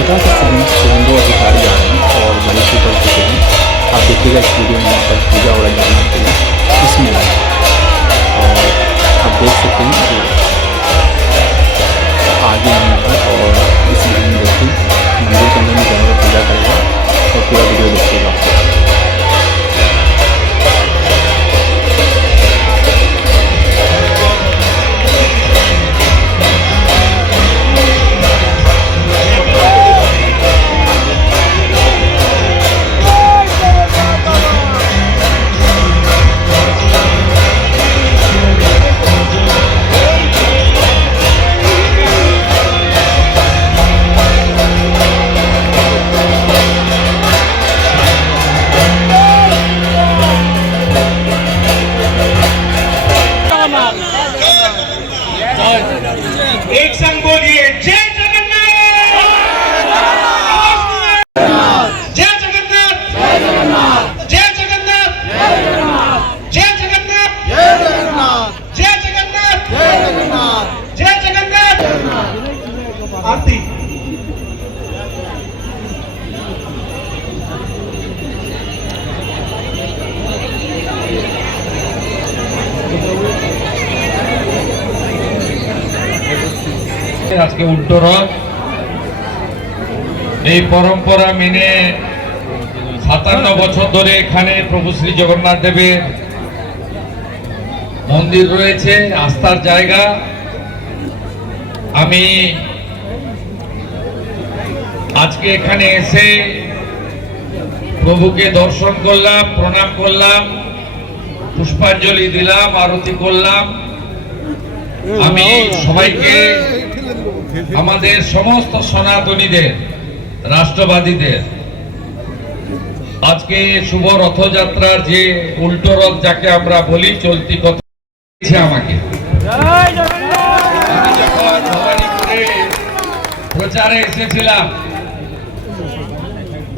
बेटा के सिलेंडर अधिकारी आ रहे हैं और बड़ी से कर चुके हैं। आप देखिएगा इस वीडियो में यहाँ पर पूजा हो रही है इसमें, और आप देख सकते हैं कि आगे यहाँ पर और इस वीडियो में देखिए मंदिर के अंदर में जाएगा, पूजा करेगा और पूरा वीडियो देखिएगा आपको। एक संग बोलिए जय जगन्नाथ, जय जगन्नाथ, जय जगन्नाथ, जय जगन्नाथ, जय जगन्नाथ, जय जगन्नाथ। आरती আজকে উল্টো রথ এই পরম্পরা মেনে 57 বছর ধরে এখানে প্রভু শ্রী জগন্নাথ দেবের মন্দির রয়েছে, আস্থার জায়গা। আমি আজকে এখানে এসে প্রভুকে দর্শন করলাম, প্রণাম করলাম, পুষ্পাঞ্জলি দিলাম, আরতি করলাম। আমি সবাইকে, আমাদের সমস্ত সনাতনীদের, রাষ্ট্রবাদীদের আজকে শুভ রথযাত্রার যে উল্টো রথ যাকে আমরা বলি, চলতি কথা আমাকে আমি যখন ভবানীপুরে প্রচারে এসেছিলাম,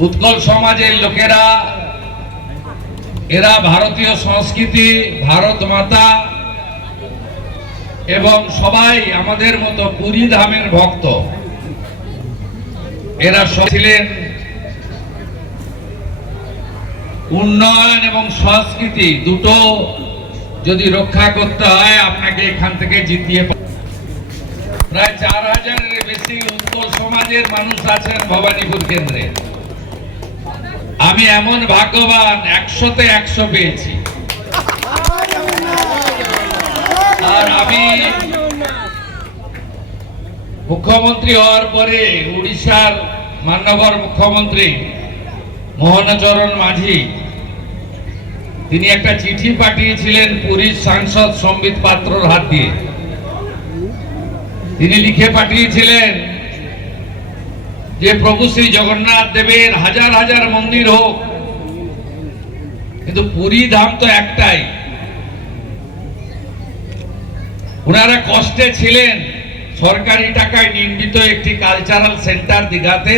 উৎকল সমাজের লোকেরা, এরা ভারতীয় সংস্কৃতি, ভারত মাতা এবং সবাই আমাদের মতো পুরী ধামের ভক্ত, এরা ছিলেন। উন্নয়ন এবং সংস্কৃতি দুটো যদি রক্ষা করতে হয়, আপনাকে এখান থেকে জিতিয়ে প্রায় 4000-এর বেশি উৎকল সমাজের মানুষ আছেন ভবানীপুর কেন্দ্রে। আমি এমন ভাগ্যবান, 100-তে 100 পেয়েছি। আর আমি মুখ্যমন্ত্রী হওয়ার পরে উড়িষ্যার মাননীয় মুখ্যমন্ত্রী মোহনচরণ মাঝি, তিনি একটা চিঠি পাঠিয়েছিলেন পুরীর সাংসদ সম্বিত পাত্রর হাত দিয়ে। তিনি লিখে পাঠিয়েছিলেন যে প্রভু শ্রী জগন্নাথ দেবের হাজার হাজার মন্দির হোক, কিন্তু পুরী ধাম তো একটাই। ওনারা কষ্টে ছিলেন, সরকারি টাকায় নির্মিত একটি কালচারাল সেন্টার দীঘাতে,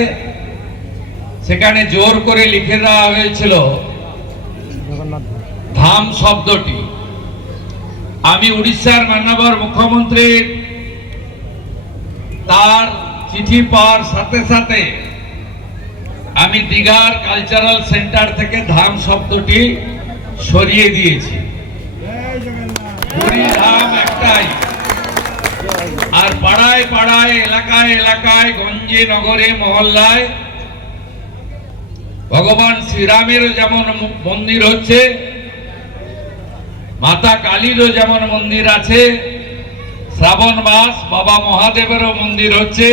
সেখানে জোর করে লিখে দেওয়া হয়েছিল ধাম শব্দটি। আমি উড়িষ্যার মাননীয় মুখ্যমন্ত্রীর তার চিঠি পাওয়ার সাথে সাথে আমি দীঘার কালচারাল সেন্টার থেকে ধাম শব্দটি সরিয়ে দিয়েছি। পুরী ধাম একটাই। আর পাড়ায় পাড়ায়, এলাকায় এলাকায়, গঞ্জে, নগরে, মহল্লায় ভগবান শ্রীরামেরও যেমন মন্দির হচ্ছে, মাতা কালীরও যেমন মন্দির আছে, শ্রাবণ মাস বাবা মহাদেবেরও মন্দির হচ্ছে,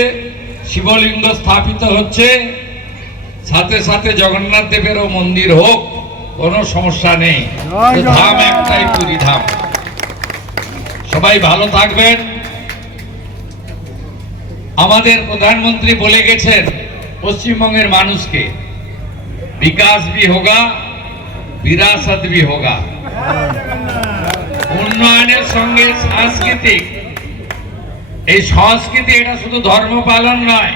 শিবলিঙ্গ স্থাপিত হচ্ছে, সাথে সাথে জগন্নাথ দেবেরও মন্দির হোক, কোনো সমস্যা নেই। ধাম একটাই, পুরী ধাম। সবাই ভালো থাকবেন। আমাদের প্রধানমন্ত্রী বলে গেছেন পশ্চিমবঙ্গের মানুষকে, বিকাশ ভি হোগা, বিরাসত ভি হোগা। উন্নয়নের সঙ্গে সাংস্কৃতিক, এই সংস্কৃতি এটা শুধু ধর্ম পালন নয়,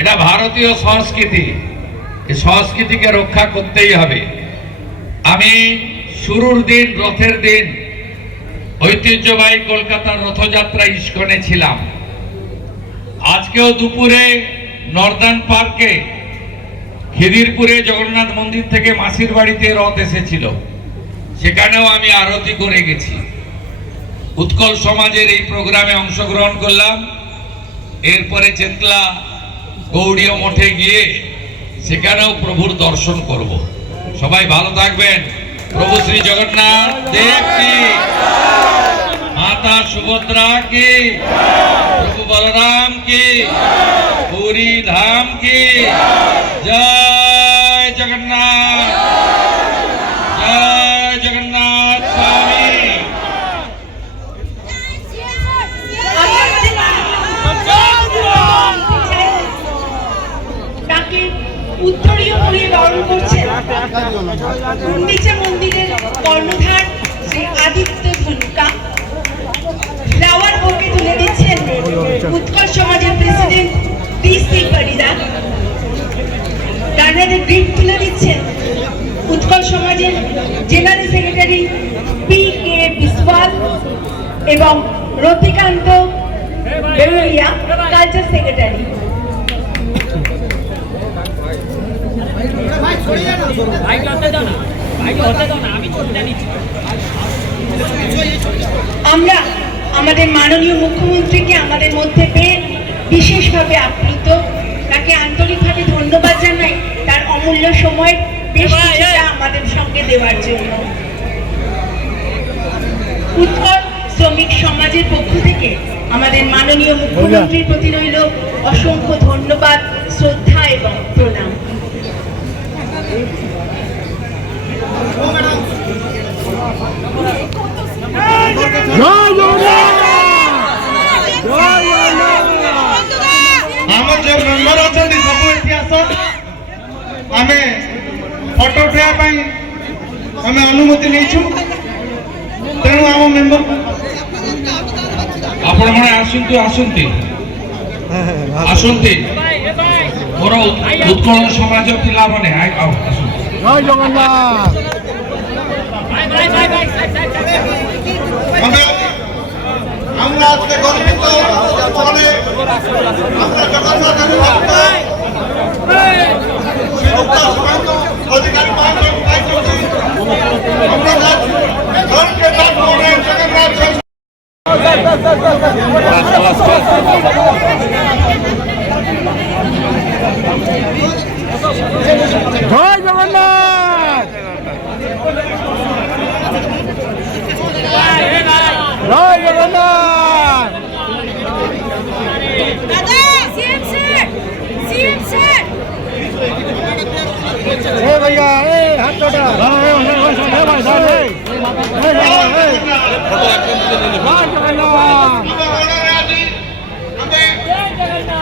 এটা ভারতীয় সংস্কৃতি। এই সংস্কৃতিকে রক্ষা করতেই হবে। আমি শুরুর দিন, রথের দিন ঐতিহ্যবাহী কলকাতার রথযাত্রা ইস্কনে ছিলাম। আজকেও দুপুরে নর্দার্ন পার্কে খিদিরপুরে জগন্নাথ মন্দির থেকে মাসির বাড়িতে রথ এসেছিল, সেখানেও আমি আরতি করে গেছি। উৎকল সমাজের এই প্রোগ্রামে অংশগ্রহণ করলাম। এরপরে চেতলা গৌড়ীয় মঠে গিয়ে সেখানেও প্রভুর দর্শন করব। সবাই ভালো থাকবেন। প্রভু শ্রী জগন্নাথ দেব কি, মাতা সুভদ্রা কি, প্রভু বলরাম কি, পুরী ধাম কি, জয় জগন্নাথ, জয় জগন্নাথ স্বামী। তাকে উত্তরীয় পরিয়ে বরণ করছেন গুন্ডিচা মন্দিরের কর্ণধার শ্রী আদিত্য ধনুকা। ফ্লাওয়ার বোকে তুলে দিচ্ছেন উৎকল সমাজের প্রেসিডেন্ট DC পরিদা। ডানাতে গ্রিপ তুলে দিচ্ছেন উৎকল সমাজের জেনারেল সেক্রেটারি PK বিসওয়াল এবং রতিকান্ত বেরুলিয়া কালচার সেক্রেটারি। আমরা আমাদের মাননীয় মুখ্যমন্ত্রীকে আমাদের মধ্যে পেয়ে বিশেষভাবে আপ্লুত। তাকে আন্তরিকভাবে ধন্যবাদ জানাই তার অমূল্য সময় বেশ কিছুটা আমাদের সঙ্গে দেওয়ার জন্য। উৎকল শ্রমিক সমাজের পক্ষ থেকে আমাদের মাননীয় মুখ্যমন্ত্রীর প্রতি রইল অসংখ্য ধন্যবাদ, শ্রদ্ধা এবং প্রণাম। আমার যে মেম্বর অଛନ୍ତି সবু এটি আস, আমি ফটো উঠাইয়া পাই আমি অনুমতি নেইছু, তেণু আম মেম্বর ଆପଣ ମାନେ ଆସନ୍ତୁ ଆସନ୍ତି ଆସନ୍ତି ମୋର ଉତ୍କଳ ସମାଜ ପିଲାମାନେ ଆସନ୍ତୁ। জয় জগন্নাথ। আমরা আজকে গর্বিত ফলে আমরা জগন্নাথের ভক্ত অধিকারী পাইছি। আমরা ধর্মকে দান করেন জগন্নাথ। জয় জগন্নাথ। জয় জগন্নাথ। দাদা সিএম স্যার এ ভাইয়া এ হাত তোটা ভাই জয়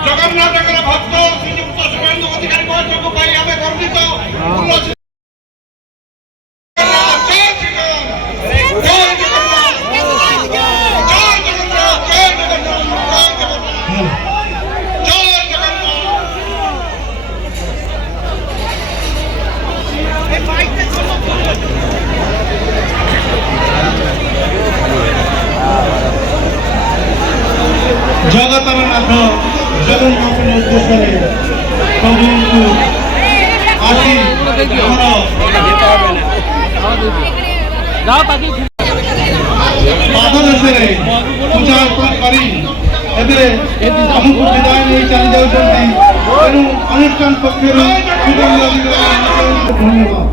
জগন্নাথের ভক্ত শ্রীযুক্ত শুভেন্দু অধিকারী মহাশয়কে পাই আমি গর্বিত। ଜଗତର ନାଥ ଜଗନ୍ନାଥଙ୍କ ଉଦ୍ଦେଶ୍ୟରେ ପ୍ରଭୁଙ୍କୁ ଆଜି ଆମର ପାଦଦେଶରେ ପୂଜା ଅର୍ପଣ କରି ଏବେ ଆମକୁ ବିଦାୟ ନେଇ ଚାଲି ଯାଉଛନ୍ତି। ତେଣୁ ଅନୁଷ୍ଠାନ ପକ୍ଷରୁ ଧନ୍ୟବାଦ।